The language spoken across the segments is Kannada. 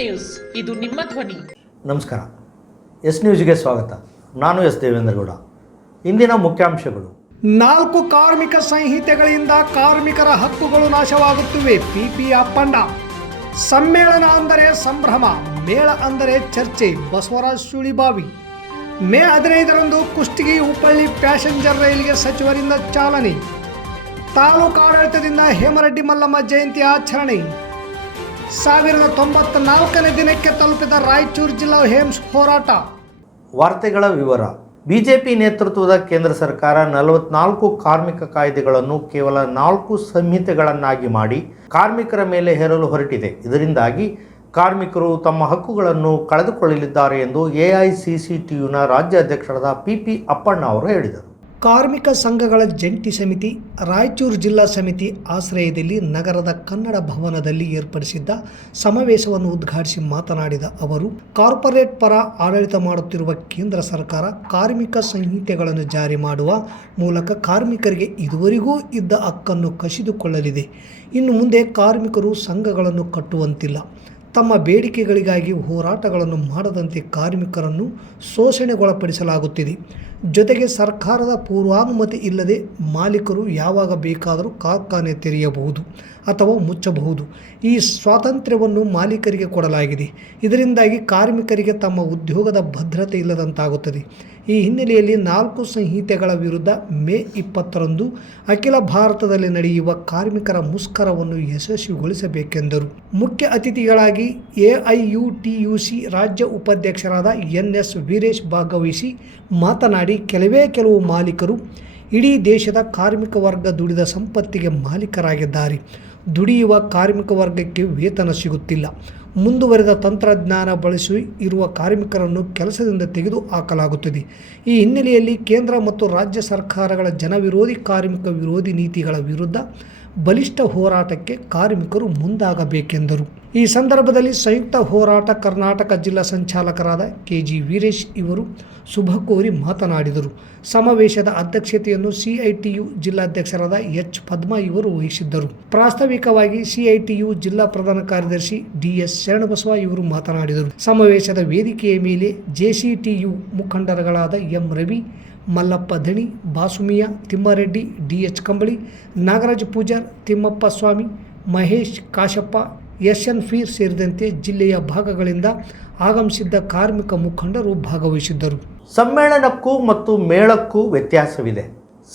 ನ್ಯೂಸ್. ಇದು ನಿಮ್ಮ ಧ್ವನಿ. ನಮಸ್ಕಾರ. ಎಸ್ ನ್ಯೂಸ್ಗೆ ಸ್ವಾಗತ. ನಾನು ಎಸ್ ದೇವೇಂದ್ರಗೌಡ. ಇಂದಿನ ಮುಖ್ಯಾಂಶಗಳು. ನಾಲ್ಕು ಕಾರ್ಮಿಕ ಸಂಹಿತೆಗಳಿಂದ ಕಾರ್ಮಿಕರ ಹಕ್ಕುಗಳು ನಾಶವಾಗುತ್ತಿವೆ. ಪಿಪಿ ಅಪ್ಪಣ್ಣ ಸಮ್ಮೇಳನ ಅಂದರೆ ಸಂಭ್ರಮ ಮೇಳ ಅಂದರೆ ಚರ್ಚೆ ಬಸವರಾಜ್ ಸುಳಿಬಾವಿ. ಮೇ ಹದಿನೈದರಂದು ಕುಷ್ಟಗಿ ಹುಬ್ಬಳ್ಳಿ ಪ್ಯಾಸೆಂಜರ್ ರೈಲಿಗೆ ಸಚಿವರಿಂದ ಚಾಲನೆ. ತಾಲೂಕು ಆಡಳಿತದಿಂದ ಹೇಮರೆಡ್ಡಿ ಮಲ್ಲಮ್ಮ ಜಯಂತಿ ಆಚರಣೆ. ಸಾವಿರದ ತೊಂಬತ್ತ ನಾಲ್ಕನೇ ದಿನಕ್ಕೆ ತಲುಪಿದ ರಾಯಚೂರು ಜಿಲ್ಲಾ ಹೇಮ್ಸ್ ಹೋರಾಟ. ವಾರ್ತೆಗಳ ವಿವರ. ಬಿಜೆಪಿ ನೇತೃತ್ವದ ಕೇಂದ್ರ ಸರ್ಕಾರ ನಲವತ್ನಾಲ್ಕು ಕಾರ್ಮಿಕ ಕಾಯ್ದೆಗಳನ್ನು ಕೇವಲ ನಾಲ್ಕು ಸಂಹಿತೆಗಳನ್ನಾಗಿ ಮಾಡಿ ಕಾರ್ಮಿಕರ ಮೇಲೆ ಹೇರಲು ಹೊರಟಿದೆ. ಇದರಿಂದಾಗಿ ಕಾರ್ಮಿಕರು ತಮ್ಮ ಹಕ್ಕುಗಳನ್ನು ಕಳೆದುಕೊಳ್ಳಲಿದ್ದಾರೆ ಎಂದು ಎಐಸಿಸಿಟಿಯುನ ಟಿಯುನ ರಾಜ್ಯಾಧ್ಯಕ್ಷರಾದ ಪಿ ಪಿ ಅಪ್ಪಣ್ಣ ಅವರು ಹೇಳಿದರು. ಕಾರ್ಮಿಕ ಸಂಘಗಳ ಜಂಟಿ ಸಮಿತಿ, ರಾಯಚೂರು ಜಿಲ್ಲಾ ಸಮಿತಿ ಆಶ್ರಯದಲ್ಲಿ ನಗರದ ಕನ್ನಡ ಭವನದಲ್ಲಿ ಏರ್ಪಡಿಸಿದ್ದ ಸಮಾವೇಶವನ್ನು ಉದ್ಘಾಟಿಸಿ ಮಾತನಾಡಿದ ಅವರು, ಕಾರ್ಪೊರೇಟ್ ಪರ ಆಡಳಿತ ಮಾಡುತ್ತಿರುವ ಕೇಂದ್ರ ಸರ್ಕಾರ ಕಾರ್ಮಿಕ ಸಂಹಿತೆಗಳನ್ನು ಜಾರಿ ಮಾಡುವ ಮೂಲಕ ಕಾರ್ಮಿಕರಿಗೆ ಇದುವರೆಗೂ ಇದ್ದ ಹಕ್ಕನ್ನು ಕಸಿದುಕೊಳ್ಳಲಿದೆ. ಇನ್ನು ಮುಂದೆ ಕಾರ್ಮಿಕರು ಸಂಘಗಳನ್ನು ಕಟ್ಟುವಂತಿಲ್ಲ. ತಮ್ಮ ಬೇಡಿಕೆಗಳಿಗಾಗಿ ಹೋರಾಟಗಳನ್ನು ಮಾಡದಂತೆ ಕಾರ್ಮಿಕರನ್ನು ಶೋಷಣೆಗೊಳಪಡಿಸಲಾಗುತ್ತಿದೆ. ಜೊತೆಗೆ ಸರ್ಕಾರದ ಪೂರ್ವಾನುಮತಿ ಇಲ್ಲದೆ ಮಾಲೀಕರು ಯಾವಾಗ ಬೇಕಾದರೂ ಕಾರ್ಖಾನೆ ತೆರೆಯಬಹುದು ಅಥವಾ ಮುಚ್ಚಬಹುದು. ಈ ಸ್ವಾತಂತ್ರ್ಯವನ್ನು ಮಾಲೀಕರಿಗೆ ಕೊಡಲಾಗಿದೆ. ಇದರಿಂದಾಗಿ ಕಾರ್ಮಿಕರಿಗೆ ತಮ್ಮ ಉದ್ಯೋಗದ ಭದ್ರತೆ ಇಲ್ಲದಂತಾಗುತ್ತದೆ. ಈ ಹಿನ್ನೆಲೆಯಲ್ಲಿ ನಾಲ್ಕು ಸಂಹಿತೆಗಳ ವಿರುದ್ಧ ಮೇ ಇಪ್ಪತ್ತರಂದು ಅಖಿಲ ಭಾರತದಲ್ಲಿ ನಡೆಯುವ ಕಾರ್ಮಿಕರ ಮುಷ್ಕರವನ್ನು ಯಶಸ್ವಿಗೊಳಿಸಬೇಕೆಂದರು. ಮುಖ್ಯ ಅತಿಥಿಗಳಾಗಿ ಎಐಯುಟಿಯುಸಿ ರಾಜ್ಯ ಉಪಾಧ್ಯಕ್ಷರಾದ ಎನ್ ಎಸ್ ವೀರೇಶ್ ಭಾಗವಹಿಸಿ ಮಾತನಾಡಿ ಕೆಲವೇ ಕೆಲವು ಮಾಲೀಕರು, ಇಡೀ ದೇಶದ ಕಾರ್ಮಿಕ ವರ್ಗ ದುಡಿದ ಸಂಪತ್ತಿಗೆ ಮಾಲೀಕರಾಗಿದ್ದಾರೆ. ದುಡಿಯುವ ಕಾರ್ಮಿಕ ವರ್ಗಕ್ಕೆ ವೇತನ ಸಿಗುತ್ತಿಲ್ಲ. ಮುಂದುವರೆದ ತಂತ್ರಜ್ಞಾನ ಬಳಸಿ ಇರುವ ಕಾರ್ಮಿಕರನ್ನು ಕೆಲಸದಿಂದ ತೆಗೆದು ಹಾಕಲಾಗುತ್ತದೆ. ಈ ಹಿನ್ನೆಲೆಯಲ್ಲಿ ಕೇಂದ್ರ ಮತ್ತು ರಾಜ್ಯ ಸರ್ಕಾರಗಳ ಜನವಿರೋಧಿ, ಕಾರ್ಮಿಕ ವಿರೋಧಿ ನೀತಿಗಳ ವಿರುದ್ಧ ಬಲಿಷ್ಠ ಹೋರಾಟಕ್ಕೆ ಕಾರ್ಮಿಕರು ಮುಂದಾಗಬೇಕೆಂದರು. ಈ ಸಂದರ್ಭದಲ್ಲಿ ಸಂಯುಕ್ತ ಹೋರಾಟ ಕರ್ನಾಟಕ ಜಿಲ್ಲಾ ಸಂಚಾಲಕರಾದ ಕೆ ಜಿ ವೀರೇಶ್ ಇವರು ಶುಭ ಕೋರಿ ಮಾತನಾಡಿದರು. ಸಮಾವೇಶದ ಅಧ್ಯಕ್ಷತೆಯನ್ನು ಸಿಐಟಿಯು ಜಿಲ್ಲಾಧ್ಯಕ್ಷರಾದ ಎಚ್ ಪದ್ಮಾ ಇವರು ವಹಿಸಿದ್ದರು. ಪ್ರಾಸ್ತಾವಿಕವಾಗಿ ಸಿಐಟಿಯು ಜಿಲ್ಲಾ ಪ್ರಧಾನ ಕಾರ್ಯದರ್ಶಿ ಡಿಎಸ್ ಶರಣಬಸವ ಇವರು ಮಾತನಾಡಿದರು. ಸಮಾವೇಶದ ವೇದಿಕೆಯ ಮೇಲೆ JCTU ಮುಖಂಡರುಗಳಾದ M Ravi Mallappa Dani, Basumiya, Thimmareddy D H Kambali, Nagaraja Pujar, Thimmappa Swamy, Mahesh Kashappa S N Peer ಸೇರಿದಂತೆ ಜಿಲ್ಲೆಯ ಭಾಗಗಳಿಂದ ಆಗಮಿಸಿದ್ದ ಕಾರ್ಮಿಕ ಮುಖಂಡರು ಭಾಗವಹಿಸಿದ್ದರು. ಸಮ್ಮೇಳನಕ್ಕೂ ಮತ್ತು ಮೇಳಕ್ಕೂ ವ್ಯತ್ಯಾಸವಿದೆ.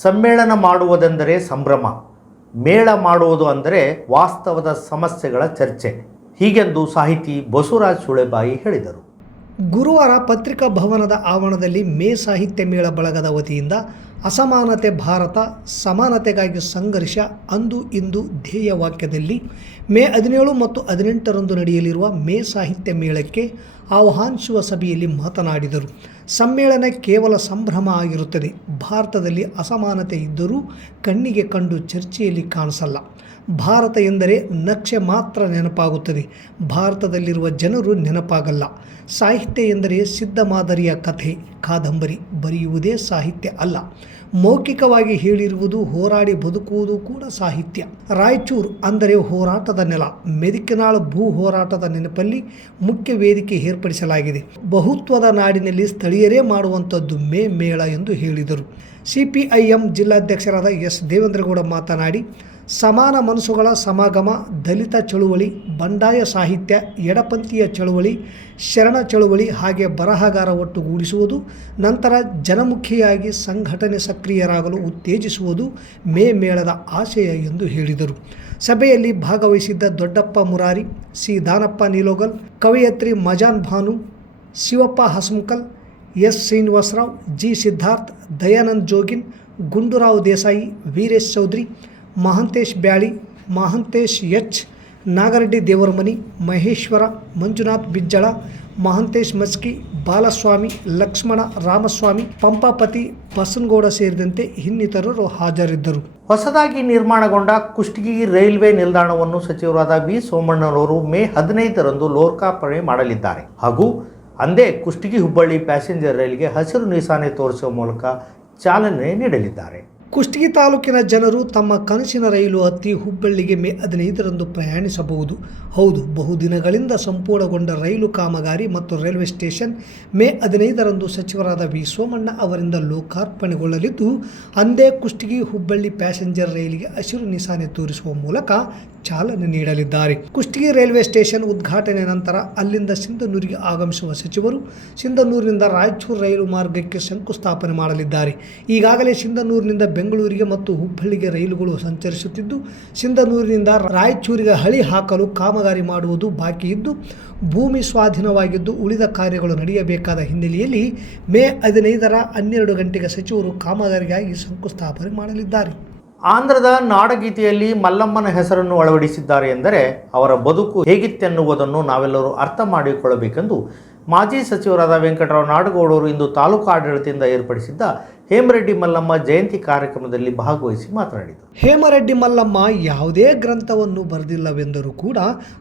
ಸಮ್ಮೇಳನ ಮಾಡುವುದೆಂದರೆ ಸಂಭ್ರಮ. ಮೇಳ ಮಾಡುವುದು ಅಂದರೆ ವಾಸ್ತವದ ಸಮಸ್ಯೆಗಳ ಚರ್ಚೆ. ಹೀಗೆಂದು ಸಾಹಿತಿ ಬಸವರಾಜ್ ಸುಳೆಬಾಯಿ ಹೇಳಿದರು. ಗುರುವಾರ ಪತ್ರಿಕಾ ಭವನದ ಆವರಣದಲ್ಲಿ ಮೇ ಸಾಹಿತ್ಯ ಮೇಳ ಬಳಗದ ವತಿಯಿಂದ ಅಸಮಾನತೆ ಭಾರತ, ಸಮಾನತೆಗಾಗಿ ಸಂಘರ್ಷ, ಅಂದು ಇಂದು ಧ್ಯೇಯ ವಾಕ್ಯದಲ್ಲಿ ಮೇ ಹದಿನೇಳು ಮತ್ತು ಹದಿನೆಂಟರಂದು ನಡೆಯಲಿರುವ ಮೇ ಸಾಹಿತ್ಯ ಮೇಳಕ್ಕೆ ಆಹ್ವಾನಿಸುವ ಸಭೆಯಲ್ಲಿ ಮಾತನಾಡಿದರು. ಸಮ್ಮೇಳನ ಕೇವಲ ಸಂಭ್ರಮ ಆಗಿರುತ್ತದೆ. ಭಾರತದಲ್ಲಿ ಅಸಮಾನತೆ ಇದ್ದರೂ ಕಣ್ಣಿಗೆ ಕಂಡು ಚರ್ಚೆಯಲ್ಲಿ ಕಾಣಿಸಲ್ಲ. ಭಾರತ ಎಂದರೆ ನಕ್ಷೆ ಮಾತ್ರ ನೆನಪಾಗುತ್ತದೆ. ಭಾರತದಲ್ಲಿರುವ ಜನರು ನೆನಪಾಗಲ್ಲ. ಸಾಹಿತ್ಯ ಎಂದರೆ ಸಿದ್ಧ ಮಾದರಿಯ ಕಥೆ, ಕಾದಂಬರಿ, ಬರೆಯುವುದೇ ಸಾಹಿತ್ಯ ಅಲ್ಲ. ಮೌಖಿಕವಾಗಿ ಹೇಳಿರುವುದು ಹೋರಾಡಿ ಬದುಕುವುದು ಕೂಡ ಸಾಹಿತ್ಯ. ರಾಯಚೂರು ಅಂದರೆ ಹೋರಾಟದ ನೆಲ. ಮೆದಿಕೆನಾಳು ಭೂ ಹೋರಾಟದ ನೆನಪಲ್ಲಿ ಮುಖ್ಯ ವೇದಿಕೆ ಏರ್ಪಡಿಸಲಾಗಿದೆ. ಬಹುತ್ವದ ನಾಡಿನಲ್ಲಿ ಸ್ಥಳೀಯರೇ ಮಾಡುವಂಥದ್ದು ಮೇ ಮೇಳ ಎಂದು ಹೇಳಿದರು. CPIM ಜಿಲ್ಲಾಧ್ಯಕ್ಷರಾದ S. ದೇವೇಂದ್ರಗೌಡ ಮಾತನಾಡಿ ಸಮಾನ ಮನಸ್ಸುಗಳ ಸಮಾಗಮ, ದಲಿತ ಚಳುವಳಿ, ಬಂಡಾಯ ಸಾಹಿತ್ಯ, ಎಡಪಂಥೀಯ ಚಳುವಳಿ, ಶರಣ ಚಳುವಳಿ ಹಾಗೆ ಬರಹಗಾರ ಒಟ್ಟುಗೂಡಿಸುವುದು, ನಂತರ ಜನಮುಖಿಯಾಗಿ ಸಂಘಟನೆ ಸಕ್ರಿಯರಾಗಲು ಉತ್ತೇಜಿಸುವುದು ಮೇ ಮೇಳದ ಆಶಯ ಎಂದು ಹೇಳಿದರು. ಸಭೆಯಲ್ಲಿ ಭಾಗವಹಿಸಿದ್ದ Doddappa Murari, C. Danappa Nilogal, ಕವಯತ್ರಿ Majan Bhanu, Shivappa Hasumakal S. Srinivasarao, G. Siddharth, Dayanand Jogin, Gundurao Desai, Veeresh Chaudhari Mahantesh Byali, Mahantesh H, Nagareddy Devaramani, Maheshwara, Manjunath Bijjala, Mahantesh Maski, Balaswamy, Lakshmana Ramaswamy, Pampapati, Basanagouda ಸೇರಿದಂತೆ ಇನ್ನಿತರರು ಹಾಜರಿದ್ದರು. ಹೊಸದಾಗಿ ನಿರ್ಮಾಣಗೊಂಡ ಕುಷ್ಟಗಿ ರೈಲ್ವೆ ನಿಲ್ದಾಣವನ್ನು ಸಚಿವರಾದ ವಿ. ಸೋಮಣ್ಣನವರು ಮೇ ಹದಿನೈದರಂದು ಲೋಕಾರ್ಪಣೆ ಮಾಡಲಿದ್ದಾರೆ. ಹಾಗೂ ಅಂದೇ ಕುಷ್ಟಗಿ ಹುಬ್ಬಳ್ಳಿ ಪ್ಯಾಸೆಂಜರ್ ರೈಲಿಗೆ ಹಸಿರು ನಿಶಾನೆ ತೋರಿಸುವ ಮೂಲಕ ಚಾಲನೆ ನೀಡಲಿದ್ದಾರೆ. ಕುಷ್ಟಗಿ ತಾಲೂಕಿನ ಜನರು ತಮ್ಮ ಕನಸಿನ ರೈಲು ಹತ್ತಿ ಹುಬ್ಬಳ್ಳಿಗೆ ಮೇ ಹದಿನೈದರಂದು ಪ್ರಯಾಣಿಸಬಹುದು. ಹೌದು ಬಹುದಿನಗಳಿಂದ ಸಂಪೂರ್ಣಗೊಂಡ ರೈಲು ಕಾಮಗಾರಿ ಮತ್ತು ರೈಲ್ವೆ ಸ್ಟೇಷನ್ ಮೇ ಹದಿನೈದರಂದು ಸಚಿವರಾದ ವಿ. ಸೋಮಣ್ಣ ಅವರಿಂದ ಲೋಕಾರ್ಪಣೆಗೊಳ್ಳಲಿದ್ದು, ಅಂದೇ ಕುಷ್ಟಗಿ ಹುಬ್ಬಳ್ಳಿ ಪ್ಯಾಸೆಂಜರ್ ರೈಲಿಗೆ ಹಸಿರು ನಿಶಾನೆ ತೋರಿಸುವ ಮೂಲಕ ಚಾಲನೆ ನೀಡಲಿದ್ದಾರೆ. ಕುಷ್ಟಗಿ ರೈಲ್ವೆ ಸ್ಟೇಷನ್ ಉದ್ಘಾಟನೆ ನಂತರ ಅಲ್ಲಿಂದ ಸಿಂಧನೂರಿಗೆ ಆಗಮಿಸುವ ಸಚಿವರು ಸಿಂಧನೂರಿನಿಂದ ರಾಯಚೂರು ರೈಲು ಮಾರ್ಗಕ್ಕೆ ಶಂಕುಸ್ಥಾಪನೆ ಮಾಡಲಿದ್ದಾರೆ. ಈಗಾಗಲೇ ಸಿಂಧನೂರಿನಿಂದ ಬೆಂಗಳೂರಿಗೆ ಮತ್ತು ಹುಬ್ಬಳ್ಳಿಗೆ ರೈಲುಗಳು ಸಂಚರಿಸುತ್ತಿದ್ದು, ಸಿಂಧನೂರಿನಿಂದ ರಾಯಚೂರಿಗೆ ಹಳಿ ಹಾಕಲು ಕಾಮಗಾರಿ ಮಾಡುವುದು ಬಾಕಿ ಇದ್ದು, ಭೂಮಿ ಸ್ವಾಧೀನವಾಗಿದ್ದು ಉಳಿದ ಕಾರ್ಯಗಳು ನಡೆಯಬೇಕಾದ ಹಿನ್ನೆಲೆಯಲ್ಲಿ ಮೇ ಹದಿನೈದರ ಹನ್ನೆರಡು ಗಂಟೆಗೆ ಸಚಿವರು ಕಾಮಗಾರಿಗಾಗಿ ಶಂಕುಸ್ಥಾಪನೆ ಮಾಡಲಿದ್ದಾರೆ. ಆಂಧ್ರದ ನಾಡಗೀತೆಯಲ್ಲಿ ಮಲ್ಲಮ್ಮನ ಹೆಸರನ್ನು ಅಳವಡಿಸಿದ್ದಾರೆ ಎಂದರೆ ಅವರ ಬದುಕು ಹೇಗಿತ್ತೆನ್ನುವುದನ್ನು ನಾವೆಲ್ಲರೂ ಅರ್ಥ ಮಾಡಿಕೊಳ್ಳಬೇಕೆಂದು ಮಾಜಿ ಸಚಿವರಾದ ವೆಂಕಟರಾವ್ ನಾಡಗೌಡರು ಇಂದು ತಾಲೂಕು ಆಡಳಿತದಿಂದ ಏರ್ಪಡಿಸಿದ್ದ ಹೇಮರೆಡ್ಡಿ ಮಲ್ಲಮ್ಮ ಜಯಂತಿ ಕಾರ್ಯಕ್ರಮದಲ್ಲಿ ಭಾಗವಹಿಸಿ ಮಾತನಾಡಿದರು. ಹೇಮರೆಡ್ಡಿ ಮಲ್ಲಮ್ಮ ಯಾವುದೇ ಗ್ರಂಥವನ್ನು ಬರೆದಿಲ್ಲವೆಂದರೂ ಕೂಡ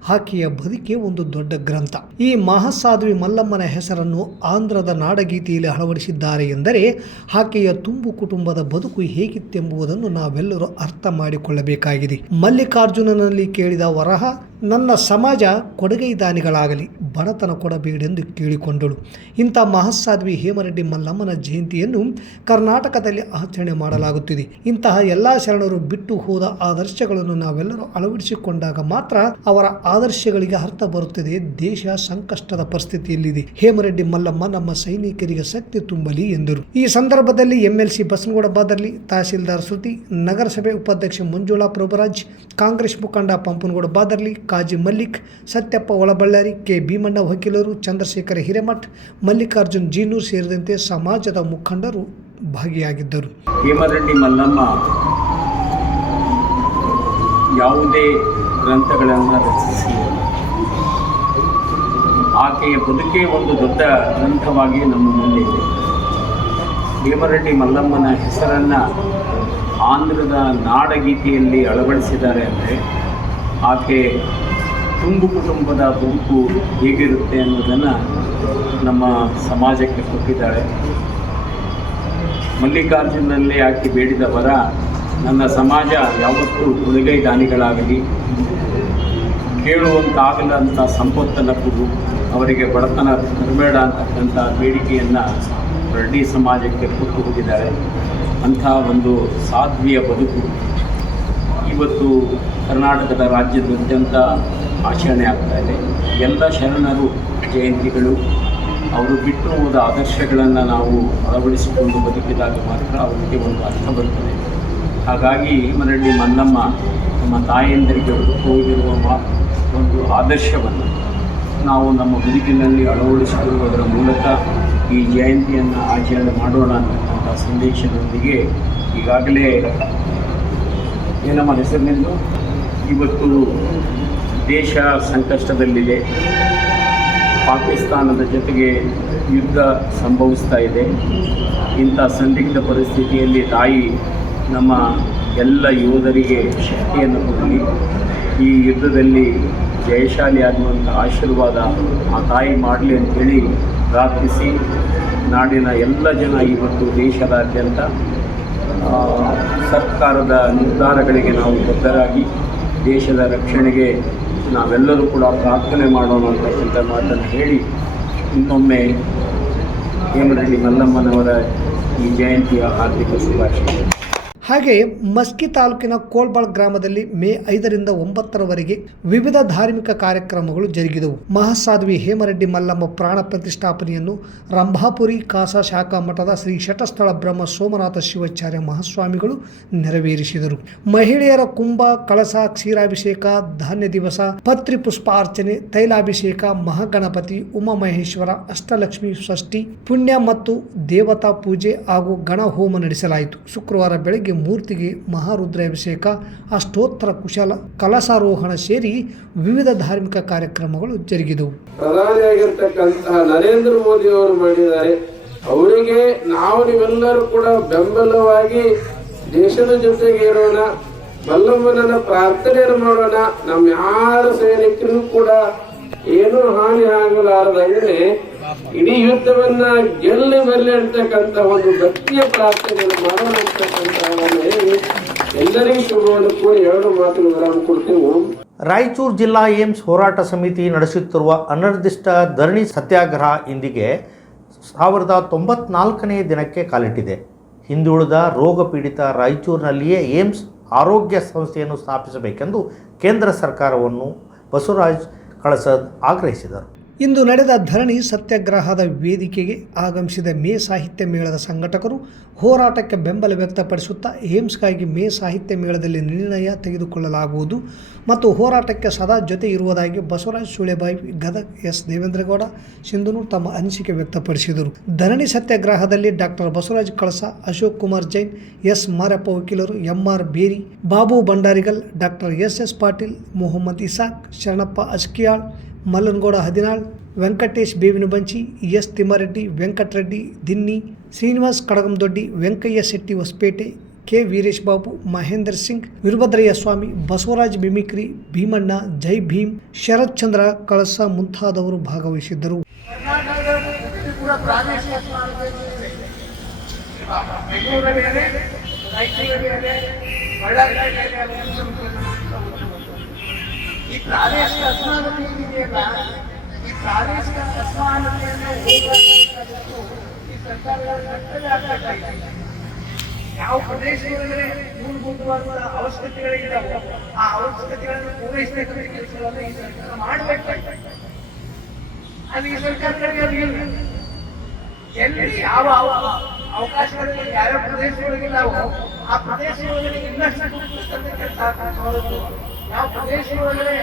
ಆಕೆಯ ಬದುಕೆ ಒಂದು ದೊಡ್ಡ ಗ್ರಂಥ. ಈ ಮಹಾಸಾಧ್ವಿ ಮಲ್ಲಮ್ಮನ ಹೆಸರನ್ನು ಆಂಧ್ರದ ನಾಡಗೀತೆಯಲ್ಲಿ ಅಳವಡಿಸಿದ್ದಾರೆ ಎಂದರೆ ಆಕೆಯ ತುಂಬು ಕುಟುಂಬದ ಬದುಕು ಹೇಗಿತ್ತೆಂಬುದನ್ನು ನಾವೆಲ್ಲರೂ ಅರ್ಥ ಮಾಡಿಕೊಳ್ಳಬೇಕಾಗಿದೆ. ಮಲ್ಲಿಕಾರ್ಜುನನಲ್ಲಿ ಕೇಳಿದ ವರಹ, ನನ್ನ ಸಮಾಜ ಕೊಡುಗೈ ದಾನಿಗಳಾಗಲಿ ಬಡತನ ಕೊಡಬೇಡೆಂದು ಕೇಳಿಕೊಂಡಳು. ಇಂಥ ಮಹಾಸಾಧ್ವಿ ಹೇಮರೆಡ್ಡಿ ಮಲ್ಲಮ್ಮನ ಜಯಂತಿಯನ್ನು ಕರ್ನಾಟಕದಲ್ಲಿ ಆಚರಣೆ ಮಾಡಲಾಗುತ್ತಿದೆ. ಇಂತಹ ಎಲ್ಲ ಶರಣರು ಬಿಟ್ಟು ಹೋದ ಆದರ್ಶಗಳನ್ನು ನಾವೆಲ್ಲರೂ ಅಳವಡಿಸಿಕೊಂಡಾಗ ಮಾತ್ರ ಅವರ ಆದರ್ಶಗಳಿಗೆ ಅರ್ಥ ಬರುತ್ತದೆ. ದೇಶ ಸಂಕಷ್ಟದ ಪರಿಸ್ಥಿತಿಯಲ್ಲಿದೆ. ಹೇಮರೆಡ್ಡಿ ಮಲ್ಲಮ್ಮ ನಮ್ಮ ಸೈನಿಕರಿಗೆ ಶಕ್ತಿ ತುಂಬಲಿ ಎಂದರು. ಈ ಸಂದರ್ಭದಲ್ಲಿ ಎಂಎಲ್ಸಿ ಬಸನಗೌಡ ಬಾದರ್ಲಿ, ತಹಸೀಲ್ದಾರ್ ಶ್ರುತಿ, ನಗರಸಭೆ ಉಪಾಧ್ಯಕ್ಷ ಮಂಜುಳಾ ಪ್ರಭುರಾಜ್, ಕಾಂಗ್ರೆಸ್ ಮುಖಂಡ ಪಂಪನಗೌಡ ಬಾದರ್ಲಿ, ಕಾಜಿ ಮಲ್ಲಿಕ್, ಸತ್ಯಪ್ಪ ಒಳಬಳ್ಳಾರಿ, ಕೆ ಭೀಮಣ್ಣ ವಕೀಲರು, ಚಂದ್ರಶೇಖರ ಹಿರೇಮಠ್, ಮಲ್ಲಿಕಾರ್ಜುನ್ ಜೀನೂರ್ ಸೇರಿದಂತೆ ಸಮಾಜದ ಮುಖಂಡರು ಭಾಗಿಯಾಗಿದ್ದರು. ಹೇಮರೆಡ್ಡಿ ಮಲ್ಲಮ್ಮ ಯಾವುದೇ ಗ್ರಂಥಗಳನ್ನು ರಚಿಸಿ ಆಕೆಯ ಬದುಕೇ ಒಂದು ದೊಡ್ಡ ಗ್ರಂಥವಾಗಿ ನಮ್ಮ ಮುಂದೆ ಇದೆ. ಹೇಮರೆಡ್ಡಿ ಮಲ್ಲಮ್ಮನ ಹೆಸರನ್ನು ಆಂಧ್ರದ ನಾಡಗೀತೆಯಲ್ಲಿ ಅಳವಡಿಸಿದ್ದಾರೆ ಅಂದರೆ ಆಕೆ ತುಂಬು ಕುಟುಂಬದ ಬದುಕು ಹೇಗಿರುತ್ತೆ ಅನ್ನೋದನ್ನು ನಮ್ಮ ಸಮಾಜಕ್ಕೆ ಕೊಟ್ಟಿದ್ದಾಳೆ ಮಲ್ಲಿಕಾರ್ಜುನಲ್ಲಿ ಆಕೆ ಬೇಡಿದ ವರ, ನನ್ನ ಸಮಾಜ ಯಾವತ್ತೂ ಉಳಿಗೈ ದಾನಿಗಳಾಗಲಿ ಕೇಳುವಂತಾಗದಂಥ ಸಂಪತ್ತನ್ನು ಕೊಡು ಅವರಿಗೆ ಬಡತನ ತರಬೇಡ ಅಂತಕ್ಕಂಥ ಬೇಡಿಕೆಯನ್ನು ರೆಡ್ಡಿ ಸಮಾಜಕ್ಕೆ ಕೊಟ್ಟು ಹೋಗಿದ್ದಾರೆ. ಅಂಥ ಒಂದು ಸಾಧ್ವಿಯ ಬದುಕು ಇವತ್ತು ಕರ್ನಾಟಕದ ರಾಜ್ಯದಾದ್ಯಂತ ಆಚರಣೆ ಆಗ್ತಾ ಇದೆ. ಎಲ್ಲ ಶರಣರು, ಜಯಂತಿಗಳು. ಅವರು ಬಿಟ್ಟು ಹೋದ ಆದರ್ಶಗಳನ್ನು ನಾವು ಅಳವಡಿಸಿಕೊಂಡು ಬದುಕಿದಾಗ ಮಾತ್ರ ಅವರಿಗೆ ಒಂದು ಅರ್ಥ ಬರುತ್ತದೆ. ಹಾಗಾಗಿ ಮರಳಿ ಮನ್ನಮ್ಮ, ನಮ್ಮ ತಾಯಂದರಿಗೆ ಹೊರಟು ಹೋಗಿರುವ ಒಂದು ಆದರ್ಶವನ್ನು ನಾವು ನಮ್ಮ ಬದುಕಿನಲ್ಲಿ ಅಳವಡಿಸಿಕೊಳ್ಳುವುದರ ಮೂಲಕ ಈ ಜಯಂತಿಯನ್ನು ಆಚರಣೆ ಮಾಡೋಣ ಅನ್ನತಕ್ಕಂಥ ಸಂದೇಶದೊಂದಿಗೆ ಈಗಾಗಲೇ ಏನಮ್ಮ ಹೆಸರಿನಿಂದು, ಇವತ್ತು ದೇಶ ಸಂಕಷ್ಟದಲ್ಲಿದೆ. ಪಾಕಿಸ್ತಾನದ ಜೊತೆಗೆ ಯುದ್ಧ ಸಂಭವಿಸ್ತಾ ಇದೆ. ಇಂಥ ಸಂದಿಗ್ಧ ಪರಿಸ್ಥಿತಿಯಲ್ಲಿ ತಾಯಿ ನಮ್ಮ ಎಲ್ಲ ಯೋಧರಿಗೆ ಶಕ್ತಿಯನ್ನು ಕೊಡಲಿ. ಈ ಯುದ್ಧದಲ್ಲಿ ಜಯಶಾಲಿ ಆಗುವಂಥ ಆಶೀರ್ವಾದ ಆ ತಾಯಿ ಮಾಡಲಿ ಅಂತೇಳಿ ಪ್ರಾರ್ಥಿಸಿ. ನಾಡಿನ ಎಲ್ಲ ಜನ ಇವತ್ತು ದೇಶದಾದ್ಯಂತ ಸರ್ಕಾರದ ನಿರ್ಧಾರಗಳಿಗೆ ನಾವು ಬದ್ಧರಾಗಿ ದೇಶದ ರಕ್ಷಣೆಗೆ ನಾವೆಲ್ಲರೂ ಕೂಡ ಪ್ರಾರ್ಥನೆ ಮಾಡೋಣ ಅಂತಕ್ಕಂಥ ಮಾತನ್ನು ಹೇಳಿ ಇನ್ನೊಮ್ಮೆ ಹೇಮರಳ್ಳಿ ಮಲ್ಲಮ್ಮನವರ ಈ ಜಯಂತಿಯ ಹಾರ್ದಿಕ ಶುಭಾಶಯಗಳು. ಹಾಗೆ ಮಸ್ಕಿ ತಾಲೂಕಿನ ಕೋಲ್ಬಾಳ್ ಗ್ರಾಮದಲ್ಲಿ ಮೇ ಐದರಿಂದ ಒಂಬತ್ತರವರೆಗೆ ವಿವಿಧ ಧಾರ್ಮಿಕ ಕಾರ್ಯಕ್ರಮಗಳು ಜರುಗಿದವು. ಮಹಾಸಾಧ್ವಿ ಹೇಮರೆಡ್ಡಿ ಮಲ್ಲಮ್ಮ ಪ್ರಾಣ ಪ್ರತಿಷ್ಠಾಪನೆಯನ್ನು ರಂಭಾಪುರಿ ಕಾಸಾ ಶಾಖಾ ಮಠದ ಶ್ರೀ ಶಟಸ್ಥಳ ಬ್ರಹ್ಮ ಸೋಮನಾಥ ಶಿವಾಚಾರ್ಯ ಮಹಾಸ್ವಾಮಿಗಳು ನೆರವೇರಿಸಿದರು. ಮಹಿಳೆಯರ ಕುಂಭ, ಕಳಸ, ಕ್ಷೀರಾಭಿಷೇಕ, ಧಾನ್ಯ ದಿವಸ, ಪತ್ರಿ ಪುಷ್ಪಾರ್ಚನೆ ತೈಲಾಭಿಷೇಕ, ಮಹಾಗಣಪತಿ, ಉಮಾಮಹೇಶ್ವರ, ಅಷ್ಟಲಕ್ಷ್ಮಿ ಷಷ್ಠಿ, ಪುಣ್ಯ ಮತ್ತು ದೇವತಾ ಪೂಜೆ ಹಾಗೂ ಗಣ ಹೋಮ ನಡೆಸಲಾಯಿತು. ಶುಕ್ರವಾರ ಬೆಳಗ್ಗೆ ಮೂರ್ತಿಗೆ ಮಹಾರುದ್ರಾಭಿಷೇಕ, ಅಷ್ಟೋತ್ತರ ಕುಶಲ ಕಲಸಾರೋಹಣ ಸೇರಿ ವಿವಿಧ ಧಾರ್ಮಿಕ ಕಾರ್ಯಕ್ರಮಗಳು ಜರುಗಿದವು. ಪ್ರಧಾನಿಯಾಗಿರ್ತಕ್ಕಂತಹ ನರೇಂದ್ರ ಮೋದಿ ಅವರು ಮಾಡಿದ್ದಾರೆ. ಅವರಿಗೆ ನಾವು ನೀವೆಲ್ಲರೂ ಕೂಡ ಬೆಂಬಲವಾಗಿ ದೇಶದ ಜೊತೆಗೆ ಇರೋಣ ಬಲ್ಲಮ್ಮನ ಪ್ರಾರ್ಥನೆಯನ್ನು ಮಾಡೋಣ ನಮ್ಮ ಯಾರ ಸೈನಿಕರಿಗೂ ಕೂಡ ಏನೂ ಹಾನಿ ಆಗಲಾರದಂಗೆ ಇಡೀ ಯುದ್ಧವನ್ನ ಗೆಲ್ಲೆ ಬರಲಿ ಅಂತಕ್ಕಂಥ ಒಂದು ಭಕ್ತಿಯ ಪ್ರಾರ್ಥನೆಯನ್ನು ಹೇಳಿ ಎಲ್ಲರಿಗೂ ಶುಭವನ್ನು ಕೂಡ ಎರಡು ಮಾತು ವಿರಾಮ ಕೊಡ್ತೇವೆ. ರಾಯಚೂರು ಜಿಲ್ಲಾ ಏಮ್ಸ್ ಹೋರಾಟ ಸಮಿತಿ ನಡೆಸುತ್ತಿರುವ ಅನಿರ್ದಿಷ್ಟ ಧರಣಿ ಸತ್ಯಾಗ್ರಹ ಇಂದಿಗೆ ಸಾವಿರದ ತೊಂಬತ್ನಾಲ್ಕನೇ ದಿನಕ್ಕೆ ಕಾಲಿಟ್ಟಿದೆ. ಹಿಂದುಳಿದ ರೋಗ ಪೀಡಿತ ರಾಯಚೂರಿನಲ್ಲಿಯೇ ಏಮ್ಸ್ ಆರೋಗ್ಯ ಸಂಸ್ಥೆಯನ್ನು ಸ್ಥಾಪಿಸಬೇಕೆಂದು ಕೇಂದ್ರ ಸರ್ಕಾರವನ್ನು ಬಸವರಾಜ್ ಕಳಸದ್ ಆಗ್ರಹಿಸಿದರು. ಇಂದು ನಡೆದ ಧರಣಿ ಸತ್ಯಾಗ್ರಹದ ವೇದಿಕೆಗೆ ಆಗಮಿಸಿದ ಮೇ ಸಾಹಿತ್ಯ ಮೇಳದ ಸಂಘಟಕರು ಹೋರಾಟಕ್ಕೆ ಬೆಂಬಲ ವ್ಯಕ್ತಪಡಿಸುತ್ತಾ ಏಮ್ಸ್ಗಾಗಿ ಮೇ ಸಾಹಿತ್ಯ ಮೇಳದಲ್ಲಿ ನಿರ್ಣಯ ತೆಗೆದುಕೊಳ್ಳಲಾಗುವುದು ಮತ್ತು ಹೋರಾಟಕ್ಕೆ ಸದಾ ಜೊತೆ ಇರುವುದಾಗಿ ಬಸವರಾಜ್ ಸುಳೆಬಾಯಿ ಗದಗ್ ಎಸ್. ದೇವೇಂದ್ರಗೌಡ ಸಿಂಧುನು ತಮ್ಮ ಅನಿಸಿಕೆ ವ್ಯಕ್ತಪಡಿಸಿದರು. ಧರಣಿ ಸತ್ಯಾಗ್ರಹದಲ್ಲಿ ಡಾಕ್ಟರ್ ಬಸವರಾಜ್ ಕಳಸ, ಅಶೋಕ್ ಕುಮಾರ್ ಜೈನ್, ಎಸ್. ಮಾರಪ್ಪ ವಕೀಲರು MR Beri, Babu Bhandarigal doctor S. S. Patil, Mohammad Isak, Sharanappa Askiyal Mallanagouda Hadinal, Venkatesh Bevina Banchi S Thimmareddy, Venkatareddy Dinni, Srinivas Kadagandoddi, Venkayya Shetty Hosapete, K Veeresh Babu Mahendra Singh, Veerabhadrayya Swamy, Basavaraj mimicry Bheemanna, Jai Bhim, Sharath Chandra Kalasa ಮುಂತಾದವರು ಭಾಗವಹಿಸಿದ್ದರು. ಪ್ರಾದೇಶಿಕ ಅಸಮಾನತೆ ಏನಿದೆಯಲ್ಲ ಈ ಪ್ರಾದೇಶಿಕ ಅಸಮಾನತೆಯನ್ನು ಈ ಸರ್ಕಾರಗಳ ಕರ್ತವ್ಯ ಯಾವ ಯಾವ ಪ್ರದೇಶದೊಳಗಡೆ ಮೂಲಭೂತವಾದ ಅವಶ್ಯಕತೆಗಳಿದ್ದಾವೆ ಆ ಅವಶ್ಯಕತೆಗಳನ್ನು ಪೂರೈಸಬೇಕಂತ ಕೆಲಸಗಳನ್ನು ಈ ಸರ್ಕಾರ ಮಾಡಬೇಕು ಅದು ಈ ಸರ್ಕಾರಗಳಿಗೆ ಅದು ಇಲ್ಲ. ಎಲ್ಲಿ ಯಾವ ಅವ- ಅವಕಾಶಗಳಲ್ಲಿ ಯಾವ್ಯಾವ ಪ್ರದೇಶಗಳಿಗಿದ್ದಾವೋ ಆ ಪ್ರದೇಶಗಳಲ್ಲಿ ಇನ್ನಷ್ಟು ಕೆಲಸ. ಯಾವ ಪ್ರದೇಶಗಳಲ್ಲಿ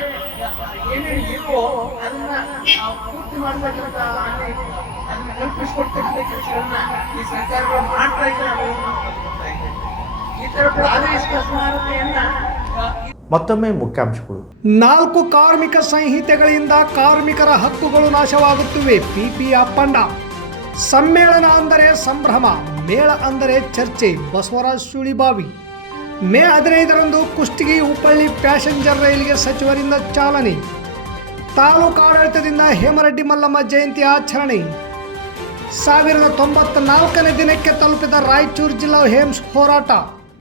ಏನೇನು ಇರುವೋ ಅದನ್ನ ಪೂರ್ತಿ ಮಾಡ್ಬೇಕಂತ ಅಲ್ಲಿ ಅದನ್ನ ಕಲ್ಪಿಸ್ಕೊಡ್ತಕ್ಕಂಥ ಕೆಲಸಗಳನ್ನ ಈ ಸರ್ಕಾರಗಳು ಮಾಡ್ತಾ ಇದ್ದಾರೆ. ಈ ತರ ಪ್ರಾದೇಶಿಕ ಸಮಾನತೆಯನ್ನ ಮತ್ತೊಮ್ಮೆ ಮುಖ್ಯಾಂಶಗಳು. ನಾಲ್ಕು ಕಾರ್ಮಿಕ ಸಂಹಿತೆಗಳಿಂದ ಕಾರ್ಮಿಕರ ಹಕ್ಕುಗಳು ನಾಶವಾಗುತ್ತಿವೆ. ಪಿಪಿ ಅಪ್ಪಣ್ಣ. ಸಮ್ಮೇಳನ ಅಂದರೆ ಸಂಭ್ರಮ ಮೇಳ ಅಂದರೆ ಚರ್ಚೆ. ಬಸವರಾಜ್ ಸುಳಿಬಾವಿ. ಮೇ ಹದಿನೈದರಂದು ಕುಷ್ಟಗಿ ಹುಬ್ಬಳ್ಳಿ ಪ್ಯಾಸೆಂಜರ್ ರೈಲಿಗೆ ಸಚಿವರಿಂದ ಚಾಲನೆ. ತಾಲೂಕು ಆಡಳಿತದಿಂದ ಹೇಮರೆಡ್ಡಿ ಮಲ್ಲಮ್ಮ ಜಯಂತಿ ಆಚರಣೆ. ಸಾವಿರದ ತೊಂಬತ್ತ ನಾಲ್ಕನೇ ದಿನಕ್ಕೆ ತಲುಪಿದ ರಾಯಚೂರು ಜಿಲ್ಲಾ ಹೇಮ್ಸ್ ಹೋರಾಟ.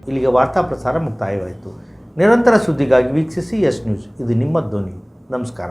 ಇಲ್ಲಿಗೆ ವಾರ್ತಾ ಪ್ರಸಾರ ಮುಕ್ತಾಯವಾಯಿತು. ನಿರಂತರ ಸುದ್ದಿಗಾಗಿ ವೀಕ್ಷಿಸಿ ಎಸ್ ನ್ಯೂಸ್. ಇದು ನಿಮ್ಮ ಧ್ವನಿ. ನಮಸ್ಕಾರ.